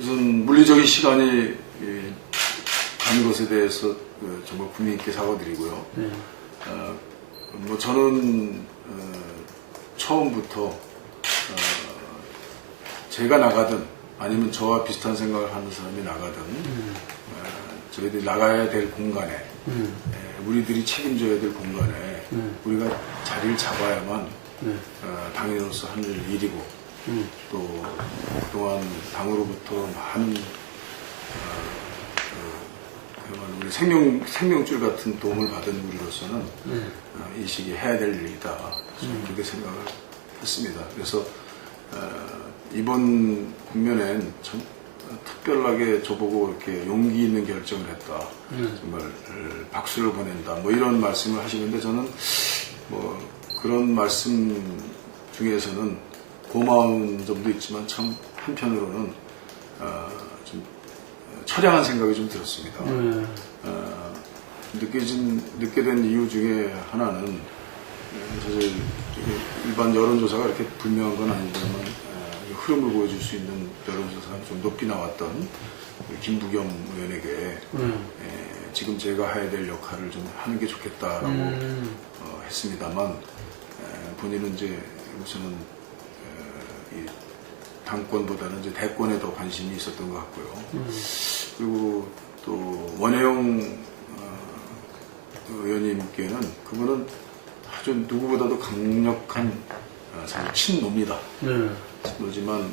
우선 물리적인 시간이 가는 것에 대해서 정말 국민께 사과드리고요. 뭐 저는 처음부터 제가 나가든 아니면 저와 비슷한 생각을 하는 사람이 나가든 저희들이 나가야 될 공간에 우리들이 책임져야 될 공간에 우리가 자리를 잡아야만 당인으로서 하는 일이고 또 그동안 당으로부터 많은 우리 생명줄 같은 도움을 받은 우리로서는 이 시기에 해야 될 일이다. 그렇게 생각을 했습니다. 그래서 이번 국면엔 참 특별하게 저보고 이렇게 용기 있는 결정을 했다. 정말 박수를 보낸다. 뭐 이런 말씀을 하시는데 저는 뭐 그런 말씀 중에서는 고마운 점도 있지만 참 한편으로는 좀 처량한 생각이 좀 들었습니다. 늦게 된 이유 중에 하나는 사실 일반 여론조사가 이렇게 분명한 건 아니지만 흐름을 보여줄 수 있는 여론조사가 좀 높게 나왔던 김부겸 의원에게 지금 제가 해야 될 역할을 좀 하는 게 좋겠다라고 했습니다만 본인은 이제 우선은 이 당권보다는 이제 대권에 더 관심이 있었던 것 같고요. 그리고 또 원혜영 의원님께는 그분은 아주 누구보다도 강력한 사실 친노입니다. 친노지만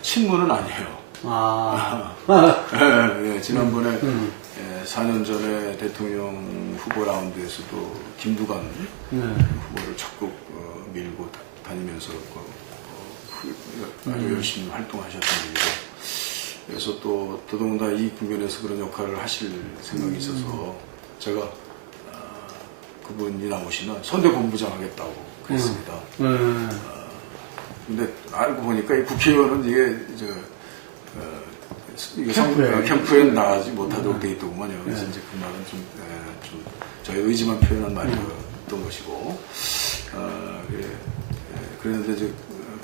친문은 아니에요. 네, 지난번에 4년 전에 대통령 후보 라운드에서도 김두관 후보를 적극 밀고 다니면서 아주 열심히 활동하셨던 분이고, 그래서 또 더더군다나 이 국면에서 그런 역할을 하실 생각이 있어서 제가 그분이 나오시면 선대본부장 하겠다고 그랬습니다. 근데 알고 보니까 이 국회의원은 이게 캠프에 나가지 못하도록 돼 있더구만요. 그래서 이제 그 말은 좀 저의 의지만 표현한 말이었던 것이고, 그랬는데 이제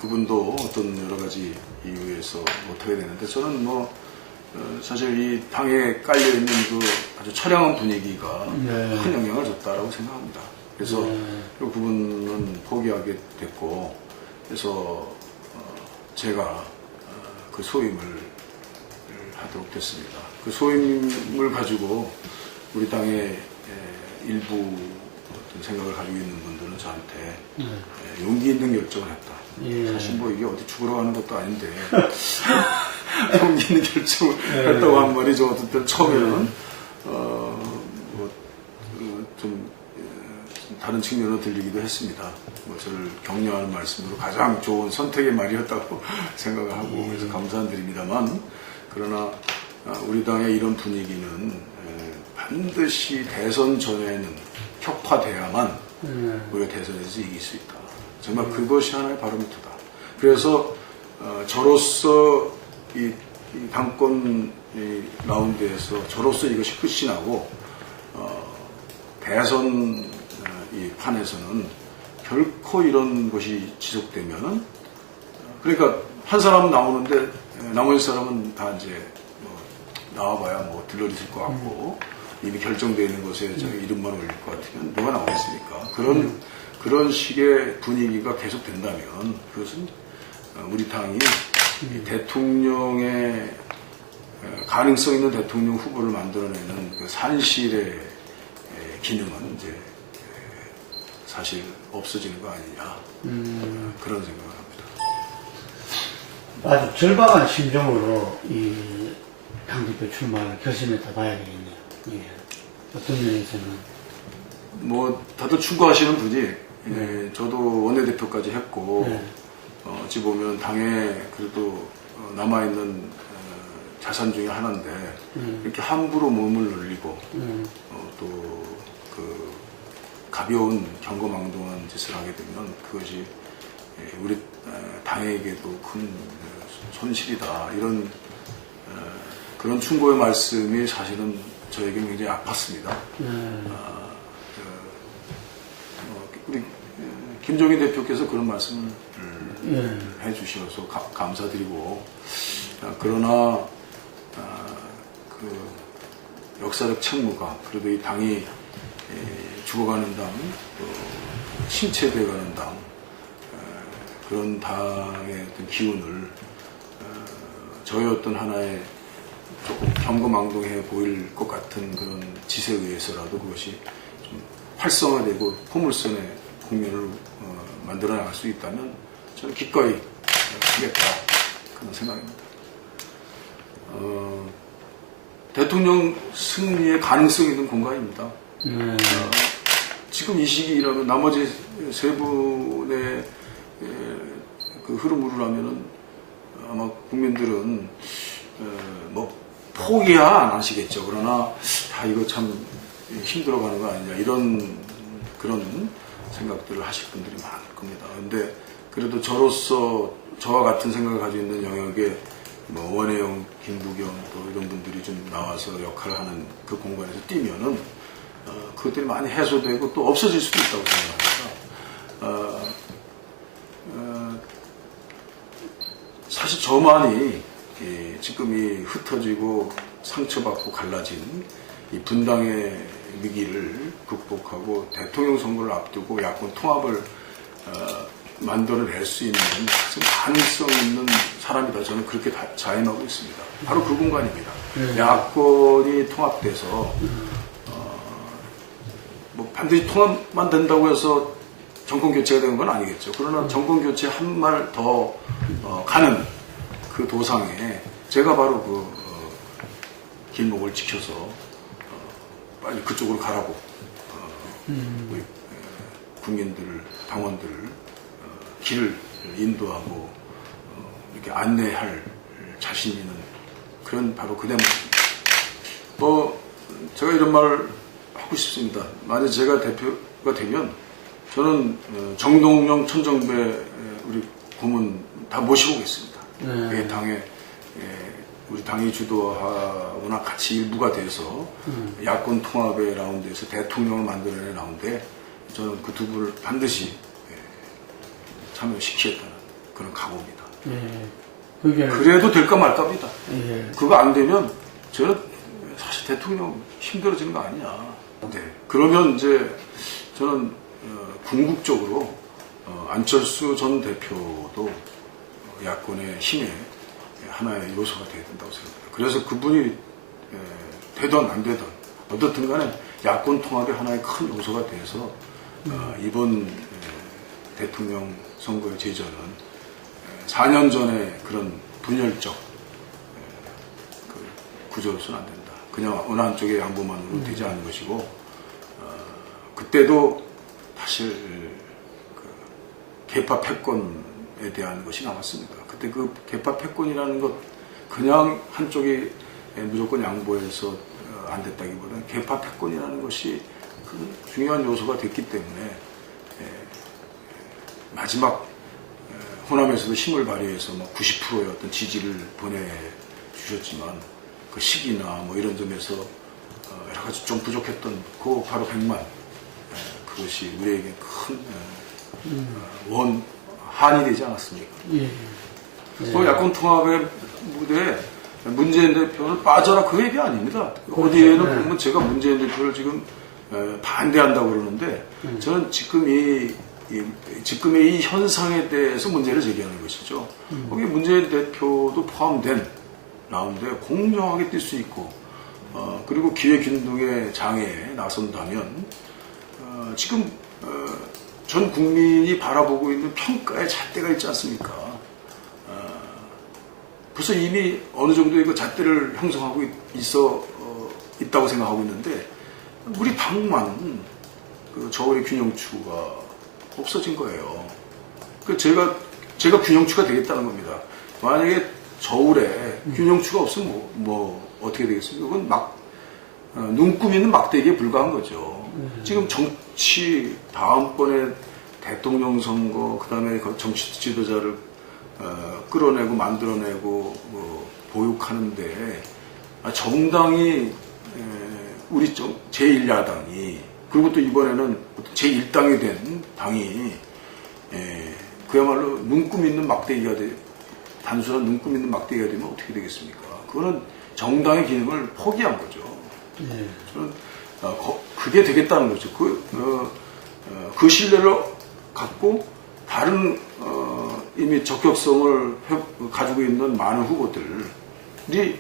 그분도 어떤 여러 가지 이유에서 못하게 되는데, 저는 뭐 사실 이 당에 깔려 있는 그 아주 처량한 분위기가 큰 영향을 줬다라고 생각합니다. 그래서 그 부분은 포기하게 됐고, 그래서 제가 그 소임을 하도록 됐습니다. 그 소임을 가지고 우리 당의 일부 어떤 생각을 가지고 있는 분들은 저한테 용기 있는 결정을 했다. 사실 뭐 이게 어디 죽으러 가는 것도 아닌데 용기 있는 결정을 했다고 한 말이 저 어떤 때 처음에는 좀 다른 측면으로 들리기도 했습니다. 뭐 저를 격려하는 말씀으로 가장 좋은 선택의 말이었다고 생각을 하고, 그래서 감사드립니다만, 그러나 우리 당의 이런 분위기는 반드시 대선 전에는 격화돼야만 우리가 대선에서 이길 수 있다. 정말 그것이 하나의 바로미터다. 그래서 저로서 이 당권 라운드에서 저로서 이것이 끝이 나고 대선 이 판에서는 결코 이런 것이 지속되면은, 그러니까 한 사람 나오는데 나머지 사람은 다 이제 뭐 나와봐야 뭐 들러리실 것 같고 이미 결정되어 있는 것에 저 이름만 올릴 것 같으면 누가 나오겠습니까? 그런 식의 분위기가 계속 된다면 그것은 우리 당이 대통령의 가능성 있는 대통령 후보를 만들어내는 그 산실의 기능은 이제 사실 없어지는 거 아니냐, 그런 생각을 합니다. 아주 절박한 심정으로 이 당대표 출마를 결심했다 봐야 되겠네요. 예. 어떤 면에서는 뭐 다들 추구하시는 분이 저도 원내대표까지 했고 어찌 보면 당에 그래도 남아있는 자산 중에 하나인데 이렇게 함부로 몸을 늘리고 또 그 가벼운 경거망동한 짓을 하게 되면 그것이 우리 당에게도 큰 손실이다. 이런 그런 충고의 말씀이 사실은 저에게 굉장히 아팠습니다. 우리 김종인 대표께서 그런 말씀을 해주셔서 감사드리고, 그러나 그 역사적 책무가 그래도 이 당이 죽어가는 당, 침체되어가는 당, 그런 당의 어떤 기운을 저의 어떤 하나의 조금 경거망동해 보일 것 같은 그런 짓에 의해서라도 그것이 좀 활성화되고 포물선의 국면을 만들어 나갈 수 있다면 저는 기꺼이 하겠다 그런 생각입니다. 대통령 승리의 가능성이 있는 공간입니다. 지금 이 시기라면 나머지 세 분의 그 흐름으로 하면은 아마 국민들은 뭐 포기야 안 하시겠죠. 그러나 이거 참 힘들어가는 거 아니냐 이런 그런 생각들을 하실 분들이 많을 겁니다. 근데 그래도 저로서 저와 같은 생각을 가지고 있는 영역에 뭐 원혜영, 김부겸 또 이런 분들이 좀 나와서 역할을 하는 그 공간에서 뛰면은 그것들이 많이 해소되고 또 없어질 수도 있다고 생각합니다. 사실 저만이 지금 이 흩어지고 상처받고 갈라진 이 분당의 위기를 극복하고 대통령 선거를 앞두고 야권 통합을 만들어낼 수 있는 가능성 있는 사람이다. 저는 그렇게 자임하고 있습니다. 바로 그 공간입니다. 야권이 통합돼서 뭐 반드시 통합만 된다고 해서 정권 교체가 되는 건 아니겠죠. 그러나 정권 교체 한 말 더 가는 그 도상에 제가 바로 그 길목을 지켜서 빨리 그쪽으로 가라고 우리 국민들, 당원들 길을 인도하고 이렇게 안내할 자신 있는 그런 바로 그 대목입니다. 뭐 제가 이런 말을 하고 싶습니다. 만약 제가 대표가 되면 저는 정동영, 천정배 우리 고문 다 모시고 오겠습니다. 당에 우리 당이 주도하거나 같이 일부가 돼서 야권 통합의 라운드에서 대통령을 만들어내는 라운드에 저는 그 두 분을 반드시 참여시키겠다는 그런 각오입니다. 그래도 될까 말까입니다. 그거 안 되면 저는 사실 대통령 힘들어지는 거 아니냐. 그러면 이제 저는 궁극적으로 안철수 전 대표도 야권의 힘의 하나의 요소가 되어야 된다고 생각합니다. 그래서 그분이 되든 안 되든 어떻든 간에 야권 통합의 하나의 큰 요소가 돼서 이번 대통령 선거의 제전은 4년 전에 그런 분열적 그 구조로서는 안 된다. 그냥 어느 한쪽의 양보만으로 되지 않는 것이고 그때도 사실 그 개파 패권에 대한 것이 남았습니다. 그때 그 개파 패권이라는 것 그냥 한쪽이 무조건 양보해서 안 됐다기보다는 개파 패권이라는 것이 그 중요한 요소가 됐기 때문에 마지막 호남에서도 힘을 발휘해서 90%의 어떤 지지를 보내주셨지만 그 시기나 뭐 이런 점에서 여러 가지 좀 부족했던 그 바로 100만 그것이 우리에게 큰 한이 되지 않았습니까? 또 야권 통합의 무대에 문재인 대표는 빠져라 그 얘기 아닙니다. 어디에는 보면 제가 문재인 대표를 지금 반대한다고 그러는데 저는 지금의 이 현상에 대해서 문제를 제기하는 것이죠. 거기 문재인 대표도 포함된 라운드에 공정하게 뛸 수 있고 그리고 기회균등의 장애에 나선다면 지금 전 국민이 바라보고 있는 평가의 잣대가 있지 않습니까? 벌써 이미 어느 정도의 그 잣대를 형성하고 있다고 생각하고 있는데 우리 당만 그 저울의 균형추가 없어진 거예요. 그 제가 균형추가 되겠다는 겁니다. 만약에 저울에 균형추가 없으면 뭐 어떻게 되겠습니까? 그건 눈 꾸미는 막대기에 불과한 거죠. 지금 정치 다음번에 대통령 선거 그다음에 정치 지도자를 끌어내고 만들어내고 보육하는데 정당이 우리 제1야당이 그리고 또 이번에는 제1당이 된 당이 그야말로 눈금 있는 막대기가 단순한 눈금 있는 막대기가 되면 어떻게 되겠습니까? 그거는 정당의 기능을 포기한 거죠. 예. 저는 그게 되겠다는 거죠. 그 신뢰를 갖고 다른 이미 적격성을 가지고 있는 많은 후보들이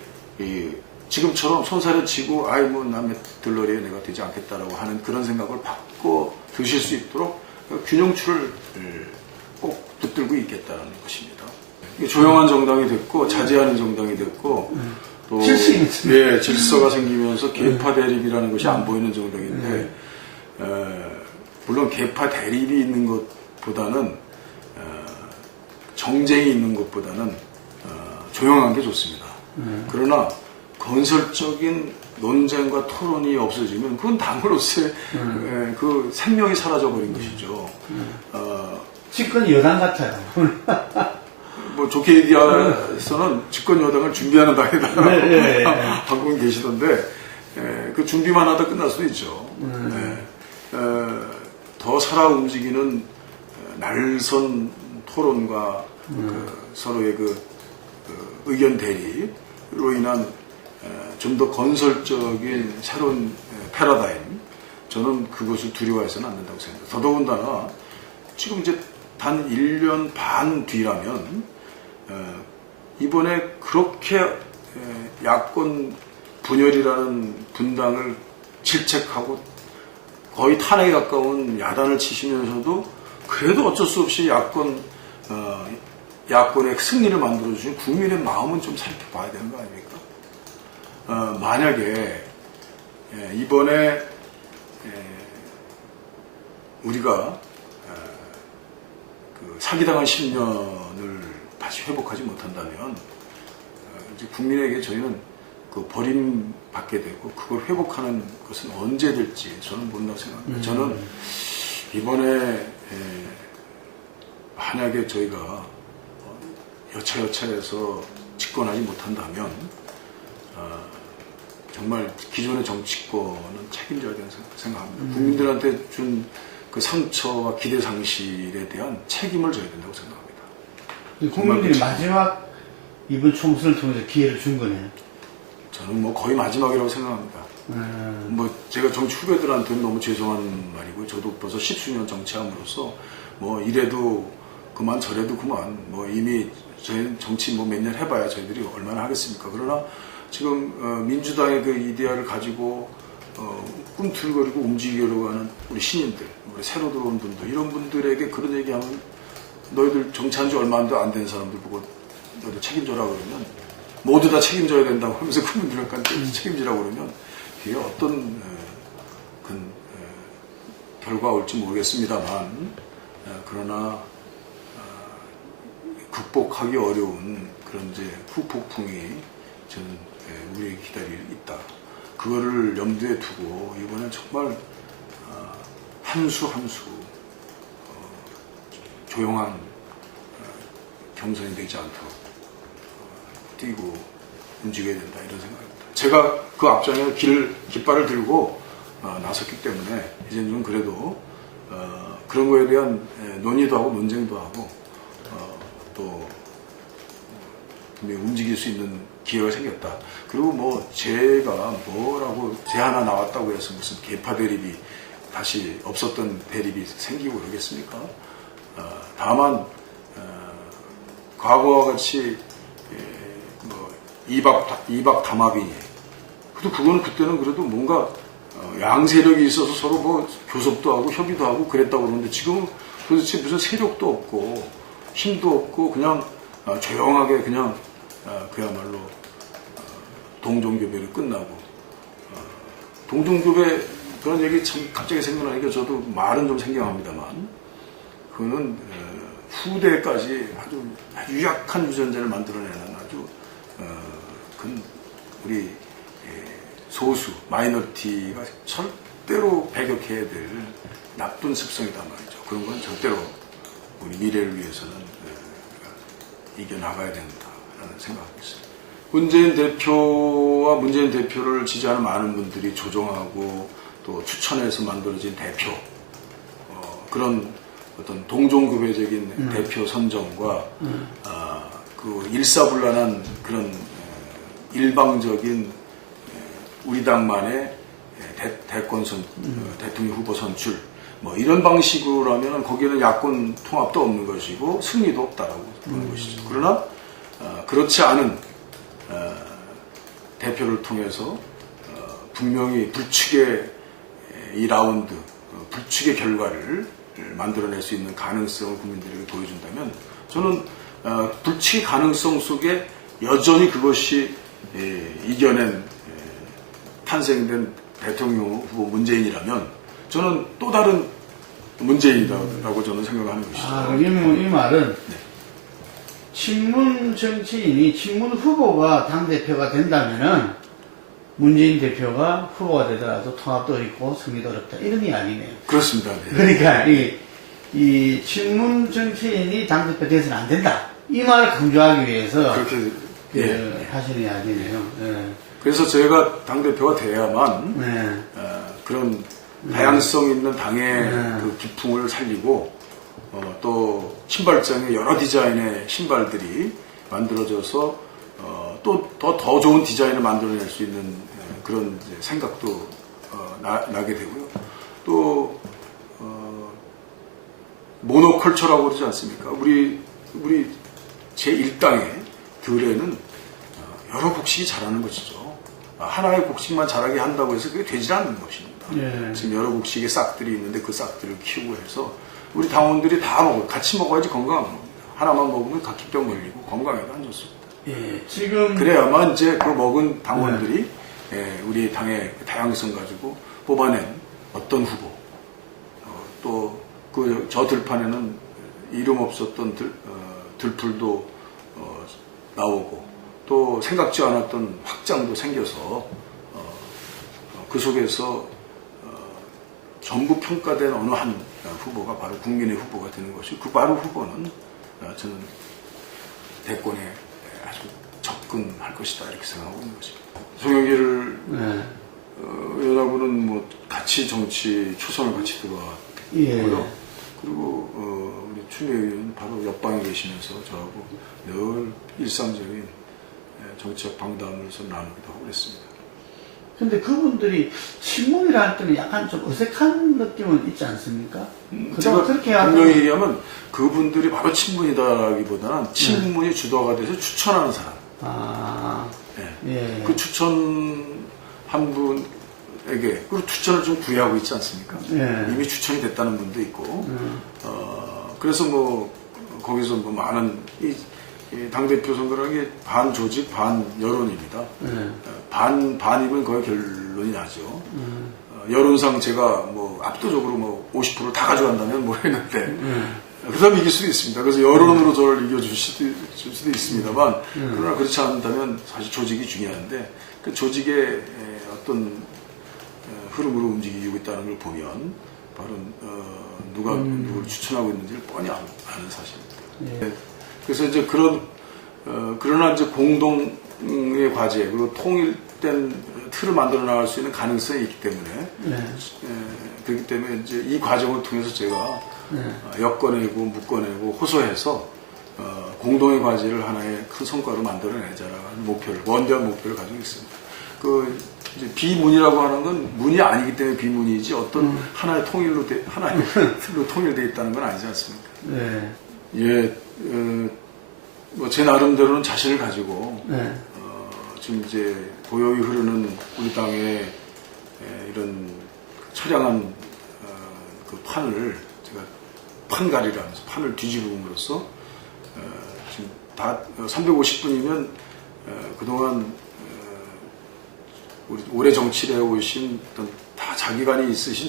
지금처럼 손살에 치고 아이 뭐 남의 들러리에 내가 되지 않겠다라고 하는 그런 생각을 바꿔 드실 수 있도록 균형추를 꼭 붙들고 있겠다는 것입니다. 조용한 정당이 됐고 자제하는 정당이 됐고 또 질서가 생기면서 계파 대립이라는 것이 안 보이는 정당인데 물론 계파 대립이 있는 것보다는 정쟁이 있는 것보다는 조용한 게 좋습니다. 그러나 건설적인 논쟁과 토론이 없어지면 그건 당으로서의 그 생명이 사라져버린 것이죠. 집권 여당 같아요. 뭐 좋게 얘기해서는 집권 여당을 준비하는 당이다 하고 계시던데 그 준비만 하다 끝날 수도 있죠. 더 살아 움직이는 날선 토론과 서로의 그 의견 대립으로 인한 좀 더 건설적인 새로운 패러다임, 저는 그것을 두려워해서는 안 된다고 생각합니다. 더더군다나 지금 이제 단 1년 반 뒤라면 이번에 그렇게 야권 분열이라는 분당을 질책하고 거의 탄핵에 가까운 야단을 치시면서도 그래도 어쩔 수 없이 야권의 승리를 만들어주신 국민의 마음은 좀 살펴봐야 되는 거 아닙니까? 만약에 이번에 우리가 그 사기당한 10년을 다시 회복하지 못한다면 이제 국민에게 저희는 그 버림받게 되고 그걸 회복하는 것은 언제 될지 저는 모른다고 생각합니다. 저는 이번에 만약에 저희가 여차여차해서 집권하지 못한다면 정말 기존의 정치권은 책임져야 된다고 생각합니다. 국민들한테 준 그 상처와 기대 상실에 대한 책임을 져야 된다고 생각합니다. 국민들이 마지막 이번 총선을 통해서 기회를 준 거네요. 저는 뭐 거의 마지막이라고 생각합니다. 뭐 제가 정치 후배들한테는 너무 죄송한 말이고 저도 벌써 10수년 정치함으로써 뭐 이래도 그만 저래도 그만 뭐 이미 저희는 정치 뭐 몇 년 해봐야 저희들이 얼마나 하겠습니까. 그러나 지금 민주당의 그 이데아를 가지고 꿈틀거리고 움직이려고 하는 우리 신인들, 우리 새로 들어온 분들, 이런 분들에게 그런 얘기하면 너희들 정치한 지 얼마 안 된 사람들 보고 너희들 책임져라 그러면 모두 다 책임져야 된다고 하면서 그분들한테 책임지라고 그러면 그게 어떤 결과가 올지 모르겠습니다만 그러나 극복하기 어려운 그런 이제 후폭풍이 저는 우리에게 기다리고 있다. 그거를 염두에 두고 이번엔 정말 한 수 한 수 조용한 경선이 되지 않도록 뛰고 움직여야 된다 이런 생각입니다. 제가 그 앞장에 깃발을 들고 나섰기 때문에 이제는 좀 그래도 그런 거에 대한 논의도 하고 논쟁도 하고 또 움직일 수 있는 기회가 생겼다. 그리고 뭐 제가 뭐라고 제 하나 나왔다고 해서 무슨 계파 대립이 다시 없었던 대립이 생기고 그러겠습니까? 다만 과거와 같이 뭐 이박 담합이니 그래도 그때는 그래도 뭔가 양세력이 있어서 서로 뭐 교섭도 하고 협의도 하고 그랬다고 그러는데 지금은 도대체 무슨 세력도 없고 힘도 없고 그냥 조용하게 그냥 그야말로 동종교배로 끝나고 동종교배 그런 얘기 참 갑자기 생각나니까 저도 말은 좀 생경합니다만 그거는 후대까지 아주 유약한 유전자를 만들어내는 아주 큰 우리 소수 마이너리티가 절대로 배격해야 될 나쁜 습성이단 말이죠. 그런 건 절대로 우리 미래를 위해서는 이겨나가야 된다라는 생각하고 있습니다. 문재인 대표와 문재인 대표를 지지하는 많은 분들이 조정하고 또 추천해서 만들어진 대표 그런 어떤 동종급여적인 대표 선정과 그 일사불란한 그런 일방적인 우리 당만의 대통령 후보 선출 뭐 이런 방식으로라면 거기에는 야권 통합도 없는 것이고 승리도 없다라고 보는 것이죠. 그러나 그렇지 않은 대표를 통해서 분명히 불축의 이 라운드 불축의 결과를 만들어낼 수 있는 가능성을 국민들에게 보여준다면 저는 불축의 가능성 속에 여전히 그것이 이겨낸 탄생된 대통령 후보 문재인이라면 저는 또 다른 문재인이라고 저는 생각하는 것이죠. 이 말은 친문 정치인이 친문 후보가 당대표가 된다면은 문재인 대표가 후보가 되더라도 통합도 어렵고 승리도 어렵다 이런 이야기네요. 그렇습니다. 네. 그러니까 이 친문 정치인이 당대표 돼서는 안 된다 이 말을 강조하기 위해서 그렇게 하시는 이야기네요. 예. 그래서 제가 당대표가 돼야만 그런 다양성 있는 당의 그 기풍을 살리고 또 신발장에 여러 디자인의 신발들이 만들어져서 또 더 좋은 디자인을 만들어낼 수 있는 그런 이제 생각도 나게 되고요. 또 모노컬처라고 그러지 않습니까? 우리 제1당의 들에는 여러 곡식이 자라는 것이죠. 하나의 곡식만 자라게 한다고 해서 그게 되지 않는 것입니다. 지금 여러 곡식의 싹들이 있는데 그 싹들을 키우고 해서 우리 당원들이 다 같이 먹어야지 건강한 겁니다. 하나만 먹으면 각기병 걸리고 건강에도 안 좋습니다. 지금 그래야만 이제 그 먹은 당원들이 우리 당의 다양성 가지고 뽑아낸 어떤 후보 또 그 저 들판에는 이름 없었던 들풀도 나오고 또 생각지 않았던 확장도 생겨서 그 속에서 전부 평가된 어느 한 후보가 바로 국민의 후보가 되는 것이 그 바로 후보는 저는 대권에 아주 접근할 것이다 이렇게 생각하고 있는 것입니다. 송영길 의원하고는 뭐 같이 정치 초선을 같이 들어왔고요. 그리고 우리 추미애 의원 바로 옆방에 계시면서 저하고 늘 일상적인 정치적 방담을 나누기도 하고 그랬습니다. 근데 그분들이 친문이라 할 때는 약간 좀 어색한 느낌은 있지 않습니까? 제가 그렇게 분명히 얘기하면 그분들이 바로 친문이다라기보다는 친문이 주도가 돼서 추천하는 사람. 그 추천한 분에게 그 추천을 좀 구애하고 있지 않습니까? 이미 추천이 됐다는 분도 있고 그래서 뭐 거기서 뭐 많은 이 당대표 선거라는 게 반 조직, 반 여론입니다. 반이면 거의 결론이 나죠. 여론상 제가 뭐 압도적으로 뭐 50%를 다 가져간다면 모르겠는데, 그 다음에 이길 수도 있습니다. 그래서 여론으로 저를 이겨줄 수도 있습니다만, 그러나 그렇지 않다면 사실 조직이 중요한데, 그 조직의 어떤 흐름으로 움직이고 있다는 걸 보면, 바로 누가 누구를 추천하고 있는지를 뻔히 아는 사실입니다. 그래서 이제 그러나 이제 공동의 과제, 그리고 통일된 틀을 만들어 나갈 수 있는 가능성이 있기 때문에, 그렇기 때문에 이제 이 과정을 통해서 제가 엮어내고 묶어내고 호소해서 공동의 과제를 하나의 큰 성과로 만들어내자라는 목표를, 원대한 목표를 가지고 있습니다. 그 이제 비문이라고 하는 건 문이 아니기 때문에 비문이지 어떤 하나의 통일로 하나의 틀로 통일되어 있다는 건 아니지 않습니까? 뭐 제 나름대로는 자신을 가지고 지금 이제 고요히 흐르는 우리 당의 이런 처량한 그 판을 제가 판가리를 하면서 판을 뒤집음으로써 지금 다 350분이면 그동안 우리 오래 정치를 해오신 어떤 다 자기관이 있으신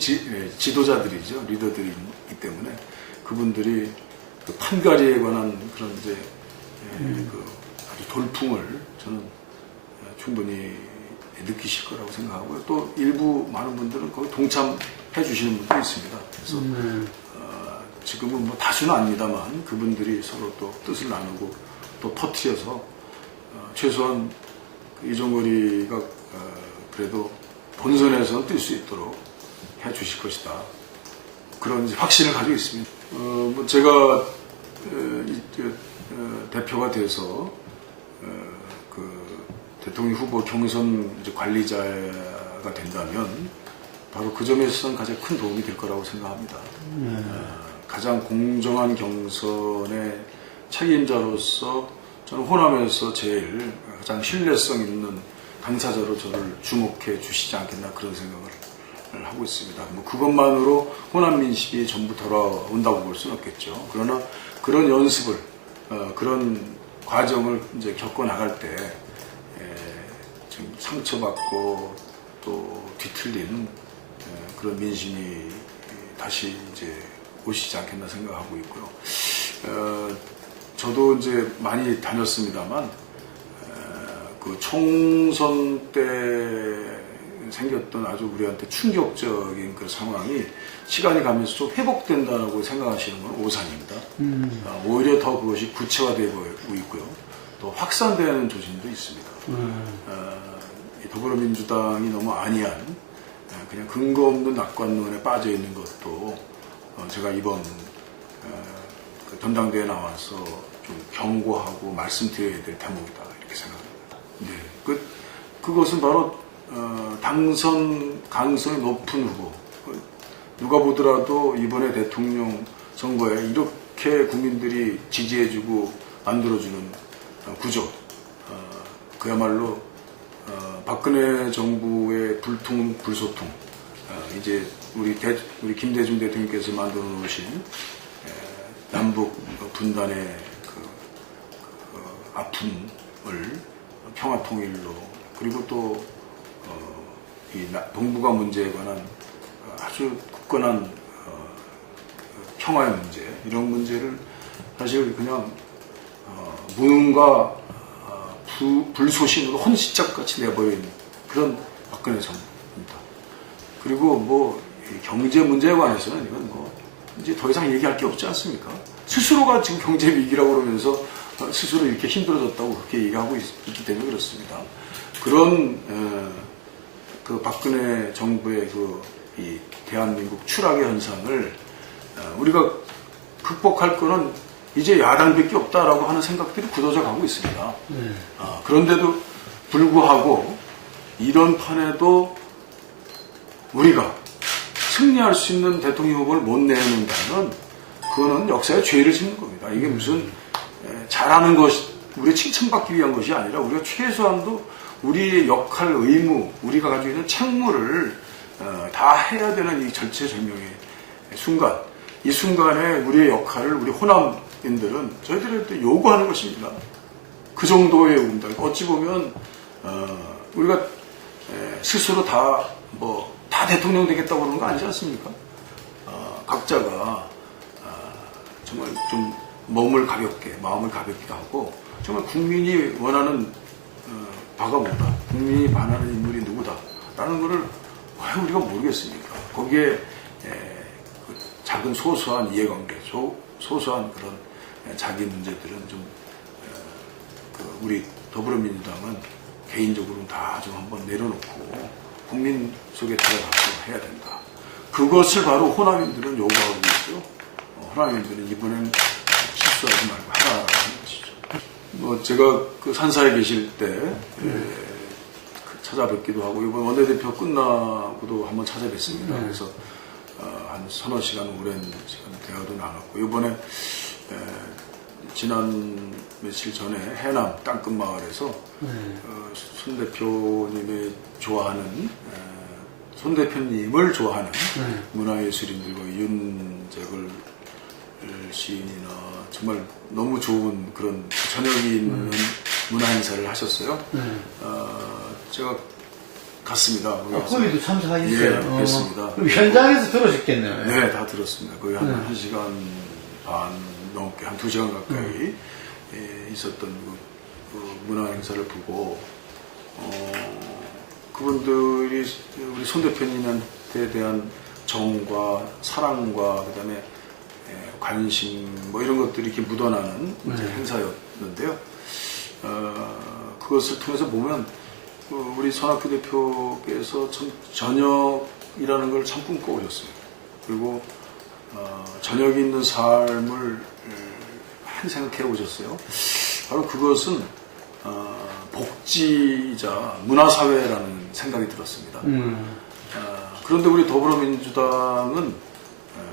지도자들이죠. 리더들이기 때문에 그분들이 그 판가리에 관한 그런 이제 그 아주 돌풍을 저는 충분히 느끼실 거라고 생각하고요. 또 일부 많은 분들은 거기 동참해 주시는 분도 있습니다. 그래서 지금은 뭐 다수는 아닙니다만 그분들이 서로 또 뜻을 나누고 또 터트려서 최소한 이종거리가 그래도 본선에서는 뛸 수 있도록 해 주실 것이다. 그런 확신을 가지고 있습니다. 뭐 제가 대표가 돼서 그 대통령 후보 경선 이제 관리자가 된다면 바로 그 점에서는 가장 큰 도움이 될 거라고 생각합니다. 가장 공정한 경선의 책임자로서 저는 호남에서 제일 가장 신뢰성 있는 당사자로 저를 주목해 주시지 않겠나 그런 생각을 하고 있습니다. 뭐 그것만으로 호남 민심이 전부 돌아온다고 볼 수는 없겠죠. 그러나 그런 연습을 그런 과정을 이제 겪어 나갈 때 좀 상처받고 또 뒤틀린 그런 민심이 다시 이제 오시지 않겠나 생각하고 있고요. 저도 이제 많이 다녔습니다만 그 총선 때 생겼던 아주 우리한테 충격적인 그 상황이 시간이 가면서 좀 회복된다고 생각하시는 건 오산입니다. 오히려 더 그것이 구체화되고 있고요. 또 확산되는 조짐도 있습니다. 이 더불어민주당이 너무 안이한 그냥 근거 없는 낙관론에 빠져 있는 것도 제가 이번 그 전당대회에 나와서 좀 경고하고 말씀드려야 될 대목이다 이렇게 생각합니다. 네, 그것은 바로 당선 가능성이 높은 후보. 누가 보더라도 이번에 대통령 선거에 이렇게 국민들이 지지해주고 만들어주는 구조. 그야말로 박근혜 정부의 불소통. 이제 우리 김대중 대통령께서 만들어 놓으신 남북 분단의 아픔을 평화 통일로 그리고 또 이 동북아 문제에 관한 아주 굳건한 평화의 문제 이런 문제를 사실 그냥 무능과 불소신으로 헌시짝같이 내버린 그런 박근혜 정부입니다. 그리고 뭐 경제 문제에 관해서는 이건 뭐 이제 더 이상 얘기할 게 없지 않습니까? 스스로가 지금 경제 위기라고 그러면서 스스로 이렇게 힘들어졌다고 그렇게 얘기하고 있기 때문에 그렇습니다. 그런 그 박근혜 정부의 이 대한민국 추락의 현상을 우리가 극복할 거는 이제 야당밖에 없다라고 하는 생각들이 굳어져 가고 있습니다. 그런데도 불구하고 이런 판에도 우리가 승리할 수 있는 대통령 후보를 못 내놓는다면 그거는 역사에 죄를 짓는 겁니다. 이게 무슨 잘하는 것이 우리 칭찬받기 위한 것이 아니라 우리가 최소한도 우리의 역할, 의무, 우리가 가지고 있는 책무를 다 해야 되는 이 절체절명의 순간, 이 순간에 우리의 역할을 우리 호남인들은 저희들한테 요구하는 것입니다. 그 정도의 운동. 어찌 보면 우리가 스스로 다 대통령 되겠다고 그러는 거 아니지 않습니까? 각자가 정말 좀 마음을 가볍게 하고 정말 국민이 원하는 바가 뭐다, 국민이 반하는 인물이 누구다 라는 거를 왜 우리가 모르겠습니까? 거기에 그 작은 소소한 이해관계, 소소한 그런 자기 문제들은 좀 우리 더불어민주당은 개인적으로는 다 좀 한번 내려놓고 국민 속에 들어가서 해야 된다. 그것을 바로 호남인들은 요구하고 있고요. 호남인들은 이번엔 실수하지 말고 하라라는 것이죠. 제가 그 산사에 계실 때 찾아뵙기도 하고 이번 원내대표 끝나고도 한번 찾아뵙습니다. 그래서 한 서너 시간 오랜 시간 대화도 나눴고 이번에 지난 며칠 전에 해남 땅끝마을에서 손 대표님의 좋아하는 손 대표님을 좋아하는 문화예술인들과 윤재걸 시인이나 정말 너무 좋은 그런 저녁이 있는 문화 행사를 하셨어요. 제가 갔습니다. 거기도 참석하셨어요? 예, 했습니다. 그럼 현장에서 들으셨겠네요. 네, 다 들었습니다. 거의 한 1시간 반 넘게, 한 2시간 가까이 있었던 그 문화 행사를 보고, 그분들이 우리 손 대표님한테 대한 정과 사랑과 그 다음에 관심 뭐 이런 것들이 이렇게 묻어나는 행사였는데요. 그것을 통해서 보면 우리 손학규 대표께서 참 저녁이라는 걸 참 꿈꿔오셨어요. 그리고 저녁이 있는 삶을 많이 생각해 오셨어요. 바로 그것은 복지이자 문화사회라는 생각이 들었습니다. 그런데 우리 더불어민주당은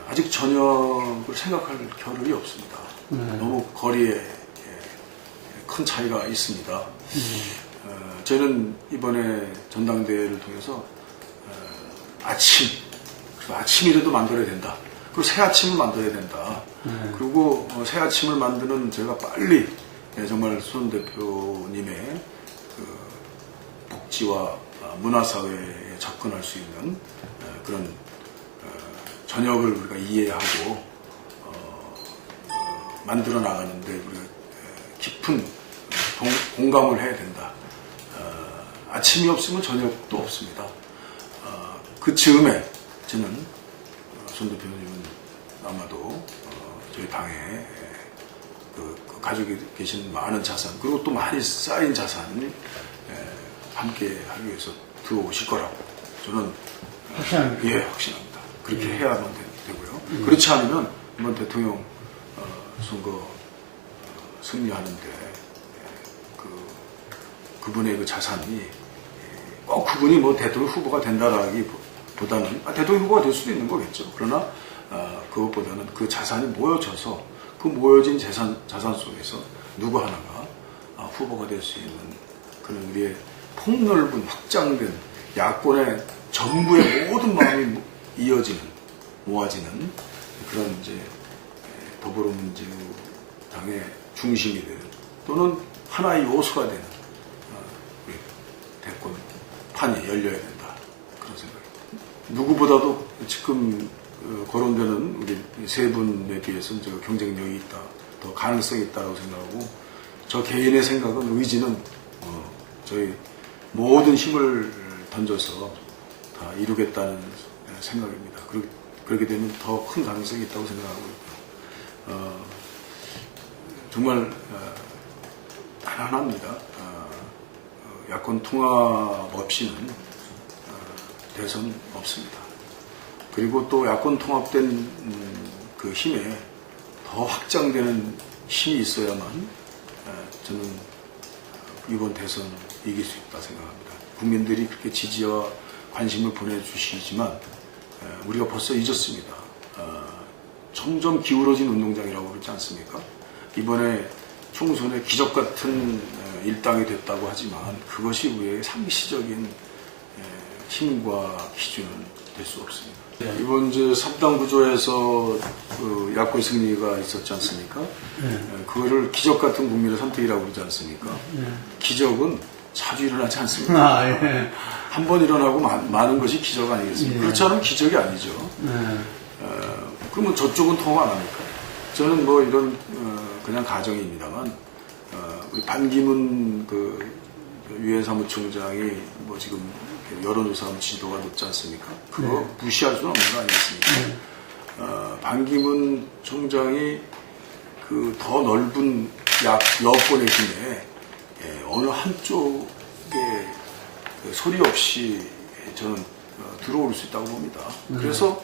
아직 전역을 생각할 겨를이 없습니다. 너무 거리에 큰 차이가 있습니다. 저는 이번에 전당대회를 통해서 아침이라도 만들어야 된다. 그리고 새 아침을 만들어야 된다. 그리고 새 아침을 만드는 제가 빨리 정말 손 대표님의 그 복지와 문화사회에 접근할 수 있는 그런 전역을 우리가 이해하고 만들어 나가는데 우리가 깊은 공감을 해야 된다. 아침이 없으면 저녁도 없습니다. 그 즈음에 저는 손 대표님은 아마도 저희 당에 그 가지고 계신 많은 자산 그리고 또 많이 쌓인 자산을 함께 하기 위해서 들어오실 거라고 저는 확신합니다. 예, 확신합니다. 그렇게 해야만 되고요. 그렇지 않으면 이번 대통령 선거 승리하는데 그분의 그 자산이 꼭 그분이 뭐 대통령 후보가 된다라기보다는 대통령 후보가 될 수도 있는 거겠죠. 그러나 그것보다는 그 자산이 모여져서 그 모여진 자산 속에서 누구 하나가 후보가 될 수 있는 그런 우리의 폭넓은 확장된 야권의 전부의 모든 마음이 모아지는 그런 이제 더불어민주당의 중심이 되는 또는 하나의 요소가 되는 우리 대권판이 열려야 된다 그런 생각입니다. 누구보다도 지금 거론되는 우리 세 분에 비해서는 제가 경쟁력이 있다, 더 가능성이 있다고 생각하고 저 개인의 생각은 의지는 저희 모든 힘을 던져서 다 이루겠다는 생각입니다. 그렇게 되면 더 큰 가능성이 있다고 생각하고 있고요. 정말 단단합니다. 야권 통합 없이는 대선 없습니다. 그리고 또 야권 통합된 그 힘에 더 확장되는 힘이 있어야만 저는 이번 대선 이길 수 있다 생각합니다. 국민들이 그렇게 지지와 관심을 보내주시지만 우리가 벌써 잊었습니다. 점점 기울어진 운동장이라고 그러지 않습니까? 이번에 총선에 기적 같은 일당이 됐다고 하지만 그것이 우리의 상시적인 힘과 기준은 될 수 없습니다. 이번 이제 3당 구조에서 그 야권 승리가 있었지 않습니까? 그거를 기적 같은 국민의 선택이라고 그러지 않습니까? 기적은 자주 일어나지 않습니다. 한 번 일어나고 많은 것이 기적 아니겠습니까? 그렇지 않으면 기적이 아니죠. 그러면 저쪽은 통합 안 합니까? 저는 뭐 이런 그냥 가정입니다만 우리 반기문 그 유엔 사무총장이 뭐 지금 여론조사 지도가 높지 않습니까? 그거 무시할 수는 없는 거 아니겠습니까? 반기문 총장이 그 더 넓은 여권의 힘에 어느 한쪽에 소리 없이 저는 들어올 수 있다고 봅니다. 그래서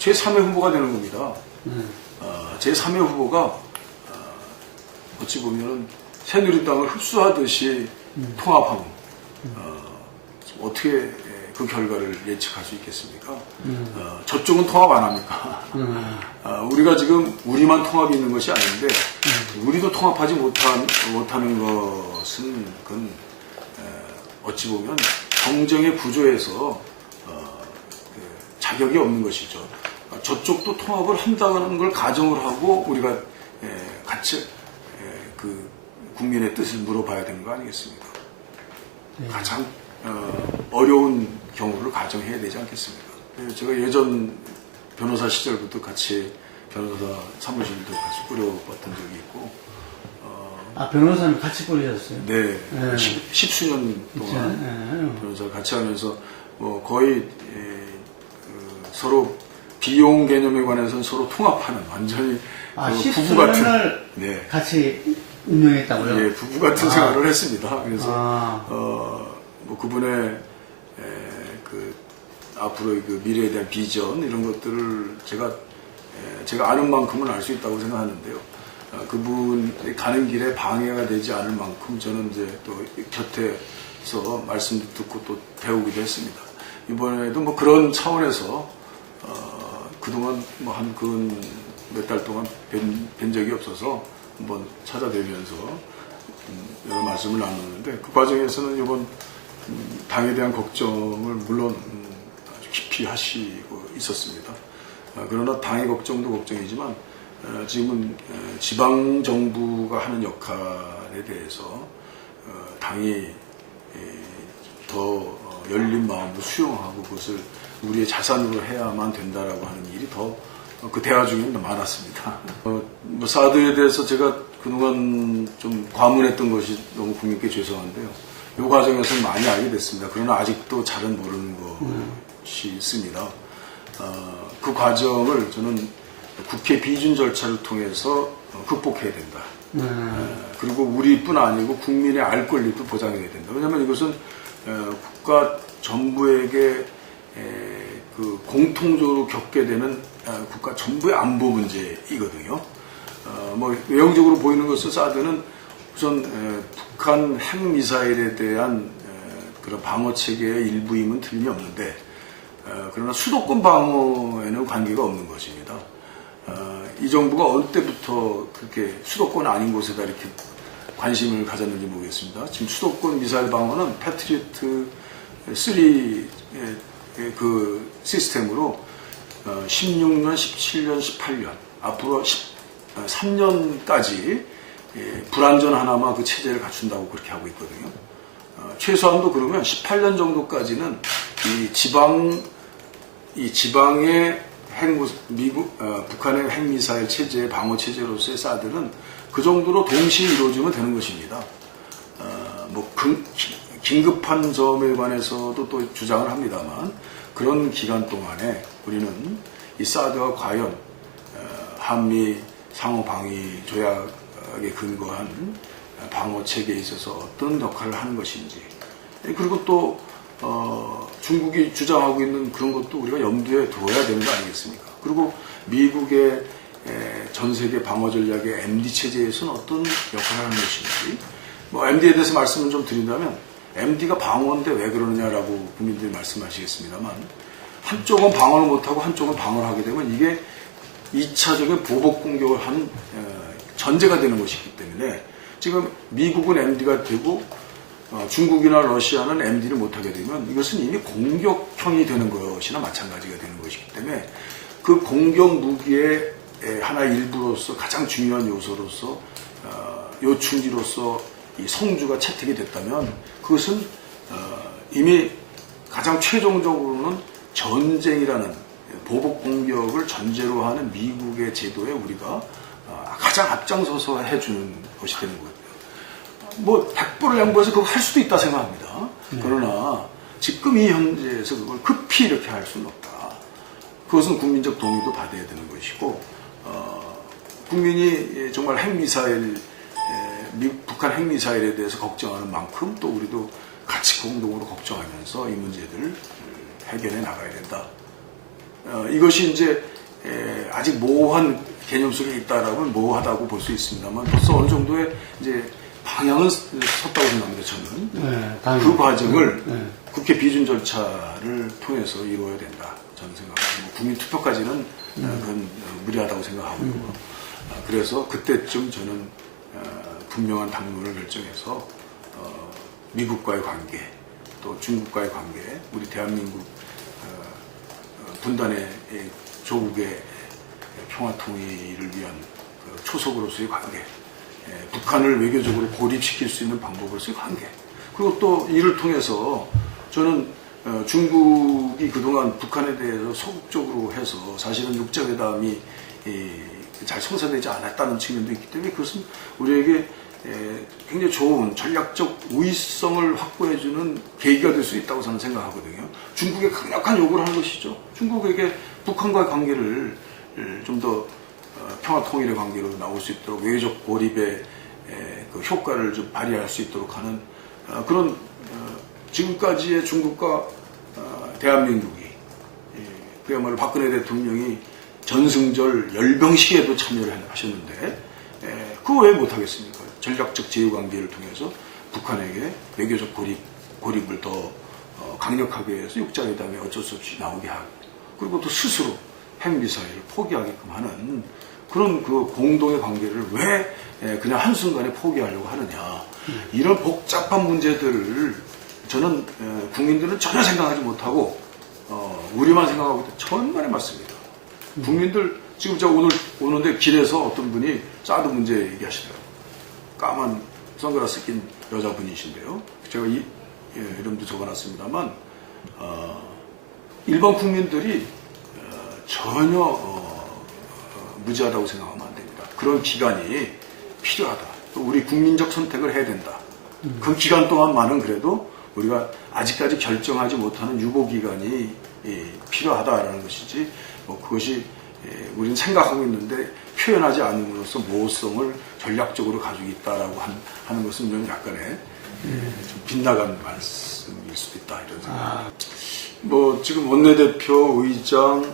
제3의 후보가 되는 겁니다. 제3의 후보가 어찌 보면 새누리당을 흡수하듯이 통합하고 어떻게 그 결과를 예측할 수 있겠습니까? 저쪽은 통합 안 합니까? 우리가 지금 우리만 통합이 있는 것이 아닌데 우리도 통합하지 못하는 것은 그건 어찌 보면 경쟁의 구조에서 자격이 없는 것이죠. 저쪽도 통합을 한다는 걸 가정을 하고 우리가 같이 그 국민의 뜻을 물어봐야 되는 거 아니겠습니까? 가장 어려운 경우를 가정해야 되지 않겠습니까? 제가 예전 변호사 시절부터 같이 변호사 사무실도 같이 꾸려봤던 적이 있고 변호사는 같이 꾸리셨어요? 네, 십수년 동안 변호사를 같이 하면서 뭐 거의 서로 비용 개념에 관해서는 서로 통합하는 완전히 부부 같은 같이 운영했다고요? 예, 부부 같은 생활을 했습니다. 그래서 뭐 그분의 그 앞으로의 그 미래에 대한 비전 이런 것들을 제가 아는 만큼은 알 수 있다고 생각하는데요. 그분이 가는 길에 방해가 되지 않을 만큼 저는 이제 또 곁에서 말씀도 듣고 또 배우기도 했습니다. 이번에도 뭐 그런 차원에서 그동안 뭐 한 몇 달 동안 뵌 적이 없어서 한번 찾아뵈면서 여러 말씀을 나누는데, 그 과정에서는 이번 당에 대한 걱정을 물론 아주 깊이 하시고 있었습니다. 그러나 당의 걱정도 걱정이지만 지금은 지방정부가 하는 역할에 대해서 당이 더 열린 마음으로 수용하고 그것을 우리의 자산으로 해야만 된다라고 하는 일이 더 그 대화 중에 많았습니다. 뭐 사드에 대해서 제가 그동안 좀 과문했던 것이 너무 국민께 죄송한데요. 이 과정에서 많이 알게 됐습니다. 그러나 아직도 잘은 모르는 것이 있습니다. 그 과정을 저는 국회 비준 절차를 통해서 극복해야 된다. 그리고 우리뿐 아니고 국민의 알 권리도 보장해야 된다. 왜냐하면 이것은 국가 전부에게 그 공통적으로 겪게 되는 국가 전부의 안보 문제이거든요. 뭐 외형적으로 보이는 것은 사드는 우선 북한 핵미사일에 대한 그런 방어 체계의 일부임은 틀림없는데, 그러나 수도권 방어에는 관계가 없는 것입니다. 이 정부가 어느 때부터 그렇게 수도권 아닌 곳에다 이렇게 관심을 가졌는지 모르겠습니다. 지금 수도권 미사일 방어는 패트리어트 3의 그 시스템으로 16년, 17년, 18년 앞으로 3년까지 불안전 하나만 그 체제를 갖춘다고 그렇게 하고 있거든요. 최소한도 그러면 18년 정도까지는 이 지방의 북한의 핵미사일 체제의 방어 체제로서의 사드는 그 정도로 동시에 이루어지면 되는 것입니다. 뭐 긴급한 점에 관해서도 또 주장을 합니다만, 그런 기간 동안에 우리는 이 사드가 과연 한미 상호 방위 조약에 근거한 방어 체계에 있어서 어떤 역할을 하는 것인지, 그리고 또 중국이 주장하고 있는 그런 것도 우리가 염두에 두어야 되는 거 아니겠습니까? 그리고 미국의 전 세계 방어 전략의 MD 체제에서는 어떤 역할을 하는 것인지, 뭐 MD에 대해서 말씀을 좀 드린다면, MD가 방어인데 왜 그러느냐라고 국민들이 말씀하시겠습니다만, 한쪽은 방어를 못하고 한쪽은 방어를 하게 되면 이게 2차적인 보복 공격을 하는 전제가 되는 것이기 때문에, 지금 미국은 MD가 되고 중국이나 러시아는 MD를 못하게 되면 이것은 이미 공격형이 되는 것이나 마찬가지가 되는 것이기 때문에, 그 공격 무기의 하나의 일부로서 가장 중요한 요소로서 요충지로서 이 성주가 채택이 됐다면, 그것은 이미 가장 최종적으로는 전쟁이라는 보복 공격을 전제로 하는 미국의 제도에 우리가 가장 앞장서서 해주는 것이 되는 거예요. 뭐 100%를 양보해서 그거 할 수도 있다 생각합니다. 그러나 지금 이 현재에서 그걸 급히 이렇게 할 수는 없다. 그것은 국민적 동의도 받아야 되는 것이고, 국민이 정말 핵미사일, 북한 핵미사일에 대해서 걱정하는 만큼 또 우리도 같이 공동으로 걱정하면서 이 문제들을 해결해 나가야 된다. 이것이 이제 아직 모호한 개념 속에 있다라고 모호하다고 볼 수 있습니다만, 벌써 어느 정도의 이제 방향은 섰다고 생각합니다. 저는 그 과정을 국회 비준 절차를 통해서 이루어야 된다. 저는 생각합니다. 국민 투표까지는 그건 무리하다고 생각하고요. 그래서 그때쯤 저는 분명한 당론을 결정해서 미국과의 관계, 또 중국과의 관계, 우리 대한민국 분단의 조국의 평화 통일을 위한 초석으로서의 관계, 북한을 외교적으로 고립시킬 수 있는 방법으로서의 관계, 그리고 또 이를 통해서 저는 중국이 그동안 북한에 대해서 소극적으로 해서 사실은 육자회담이 잘 성사되지 않았다는 측면도 있기 때문에, 그것은 우리에게 굉장히 좋은 전략적 우위성을 확보해주는 계기가 될 수 있다고 저는 생각하거든요. 중국에 강력한 요구를 하는 것이죠. 중국에게 북한과의 관계를 좀 더 평화 통일의 관계로 나올 수 있도록 외교적 고립의 그 효과를 좀 발휘할 수 있도록 하는 그런 지금까지의 중국과 대한민국이, 그야말로 박근혜 대통령이 전승절 열병식에도 참여를 하셨는데, 그거 왜 못하겠습니까? 전략적 제휴관계를 통해서 북한에게 외교적 고립을 더 강력하게 해서 육자회담에 어쩔 수 없이 나오게 하고, 그리고 또 스스로 핵미사일을 포기하게끔 하는 그런 그 공동의 관계를 왜 그냥 한순간에 포기하려고 하느냐. 이런 복잡한 문제들을 저는 국민들은 전혀 생각하지 못하고 우리만 생각하고 있다. 천만의 맞습니다. 국민들 지금 제가 오늘 오는데 길에서 어떤 분이 사드 문제 얘기하시더라고요. 까만 선글라스 낀 여자분이신데요. 제가 이름도 적어놨습니다만 일반 국민들이 전혀 무지하다고 생각하면 안 됩니다. 그런 기간이 필요하다. 또 우리 국민적 선택을 해야 된다. 그 기간 동안만은 그래도 우리가 아직까지 결정하지 못하는 유보 기간이 필요하다라는 것이지, 뭐 그것이 우리는 생각하고 있는데 표현하지 않음으로써 모호성을 전략적으로 가지고 있다라고 하는 것은 좀 약간의 좀 빗나간 말씀일 수도 있다, 이런 생각. 뭐 지금 원내대표, 의장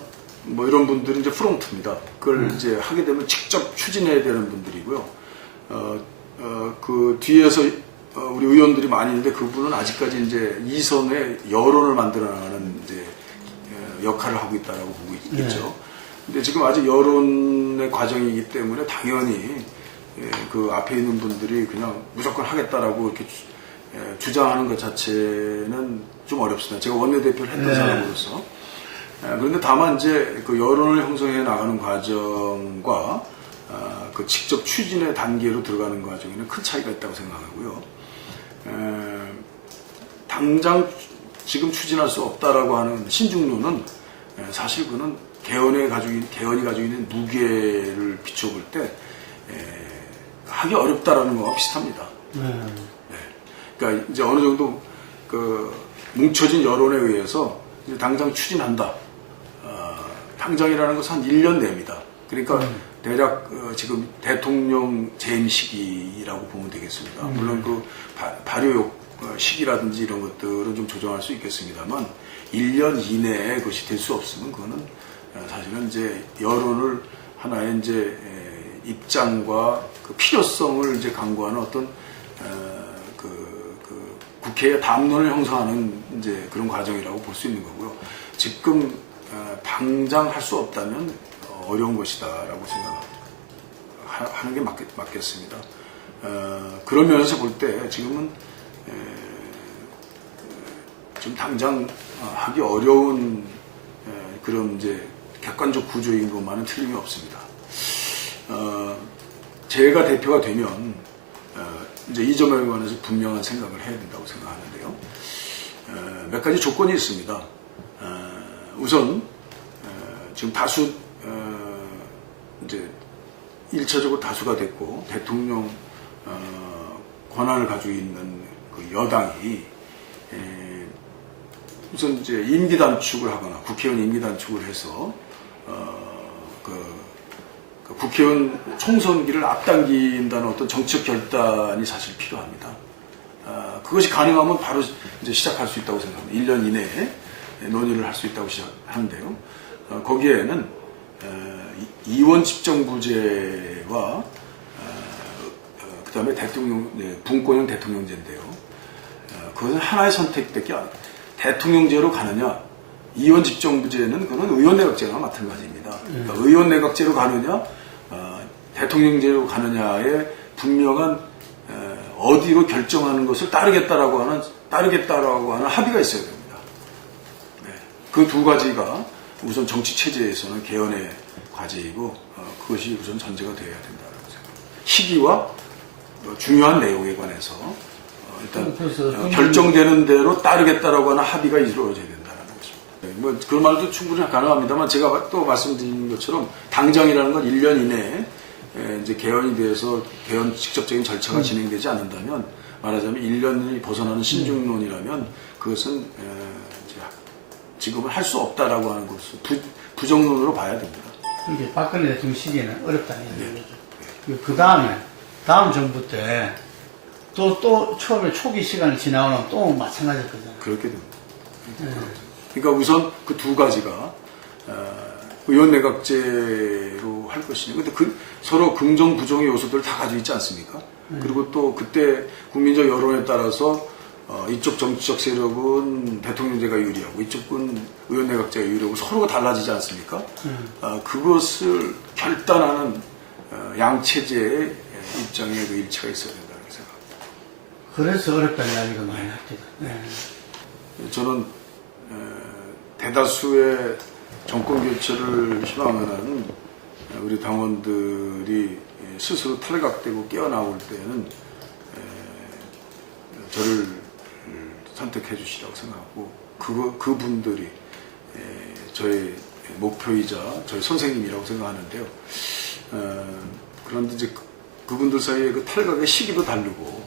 뭐 이런 분들이 이제 프론트입니다. 그걸 이제 하게 되면 직접 추진해야 되는 분들이고요. 그 뒤에서 우리 의원들이 많이 있는데 그분은 아직까지 이제 이선의 여론을 만들어 나가는 이제 역할을 하고 있다라고 보고 있겠죠. 근데 지금 아직 여론의 과정이기 때문에 당연히 그 앞에 있는 분들이 그냥 무조건 하겠다라고 이렇게 주장하는 것 자체는 좀 어렵습니다. 제가 원내대표를 했던 사람으로서. 그런데 다만 이제 그 여론을 형성해 나가는 과정과 그 직접 추진의 단계로 들어가는 과정에는 큰 차이가 있다고 생각하고요. 당장 지금 추진할 수 없다라고 하는 신중론은 사실 그는 개헌이 가지고 있는 무게를 비춰볼 때 하기 어렵다라는 거와 비슷합니다. 그러니까 이제 어느 정도 그 뭉쳐진 여론에 의해서 이제 당장 추진한다. 당장이라는 것은 한 1년 내입니다. 그러니까 대략 지금 대통령 재임 시기라고 보면 되겠습니다. 물론 그 발효 시기라든지 이런 것들은 좀 조정할 수 있겠습니다만 1년 이내에 그것이 될 수 없으면 그거는 사실은 이제 여론을 하나의 이제 입장과 그 필요성을 이제 강구하는 어떤 그 국회의 담론을 형성하는 이제 그런 과정이라고 볼 수 있는 거고요. 지금 당장 할 수 없다면 어려운 것이다라고 생각하는 게 맞겠습니다. 그런 면에서 볼 때 지금은 좀 당장 하기 어려운 그런 이제 객관적 구조인 것만은 틀림이 없습니다. 제가 대표가 되면 이제 이 점에 관해서 분명한 생각을 해야 된다고 생각하는데요. 몇 가지 조건이 있습니다. 우선 지금 다수 이제 1차적으로 다수가 됐고 대통령 권한을 가지고 있는 그 여당이 우선 이제 임기 단축을 하거나 국회의원 임기 단축을 해서 그 국회의원 총선기를 앞당긴다는 어떤 정책 결단이 사실 필요합니다. 그것이 가능하면 바로 이제 시작할 수 있다고 생각합니다. 1년 이내에 논의를 할 수 있다고 시작하는데요. 거기에는 이원 집정부제와 그 다음에 분권형 대통령제인데요. 그것은 하나의 선택밖에 안 돼요. 대통령제로 가느냐, 이원 집정부제는 그건 의원내각제와 마찬가지입니다. 그러니까 의원내각제로 가느냐, 대통령제로 가느냐에 분명한 어디로 결정하는 것을 따르겠다라고 하는 합의가 있어야 됩니다. 그 두 가지가 우선 정치 체제에서는 개헌의 과제이고 그것이 우선 전제가 되어야 된다고 생각합니다. 시기와 중요한 내용에 관해서 일단 결정되는 대로 따르겠다라고 하는 합의가 이루어져야 된다는 것입니다. 뭐 그런 말도 충분히 가능합니다만 제가 또 말씀드린 것처럼 당장이라는 건 1년 이내에 이제 개헌이 돼서 개헌 직접적인 절차가 진행되지 않는다면 말하자면 1년이 벗어나는 신중론이라면 그것은 지금은 할 수 없다라고 하는 것을 부정론으로 봐야 됩니다. 이게 박근혜 대통령 시기에는 어렵다는 얘기죠. 그 다음에 다음 정부 때 또 처음에 초기 시간이 지나오면 또 마찬가지일 거잖아요. 그렇게 됩니다. 그러니까 우선 그 두 가지가 의원내각제로 할 것이냐. 근데 서로 긍정, 부정의 요소들을 다 가지고 있지 않습니까? 그리고 또 그때 국민적 여론에 따라서 이쪽 정치적 세력은 대통령제가 유리하고 이쪽은 의원내각제가 유리하고 서로가 달라지지 않습니까? 그것을 결단하는 양체제의 입장에 그 일치가 있어야 된다고 생각합니다. 그래서 어렵다는 이야기가 많이 합니다. 네. 저는 대다수의 정권 교체를 희망하는 우리 당원들이 스스로 탈각되고 깨어나올 때는 저를 선택해 주시라고 생각하고 그분들이 저의 목표이자 저의 선생님이라고 생각하는데요. 그런데 이제 그분들 사이에 그 탈각의 시기도 다르고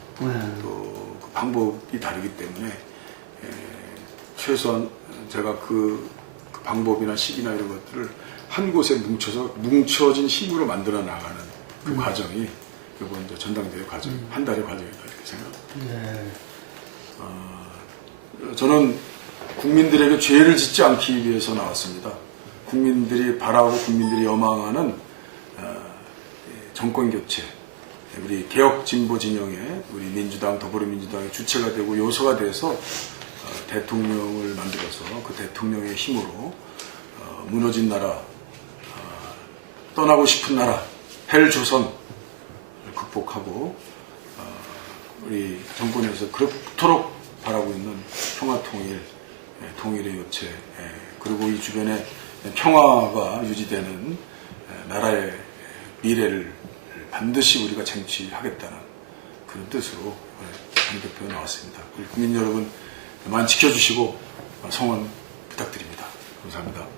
또 그 방법이 다르기 때문에 최소한 제가 그 방법이나 시기나 이런 것들을 한 곳에 뭉쳐진 힘으로 만들어 나가는 그 과정이 이번 이제 전당대회 과정, 한 달의 과정이다 이렇게 생각합니다. 저는 국민들에게 죄를 짓지 않기 위해서 나왔습니다. 국민들이 바라고 국민들이 여망하는 정권 교체, 우리 개혁 진보 진영의 우리 민주당, 더불어민주당의 주체가 되고 요소가 돼서 대통령을 만들어서 그 대통령의 힘으로 무너진 나라, 떠나고 싶은 나라, 헬조선을 극복하고 우리 정권에서 그렇도록 바라고 있는 평화통일, 통일의 요체, 그리고 이 주변에 평화가 유지되는 나라의 미래를 반드시 우리가 쟁취하겠다는 그런 뜻으로 당대표에 나왔습니다. 우리 국민 여러분 많이 지켜주시고 성원 부탁드립니다. 감사합니다.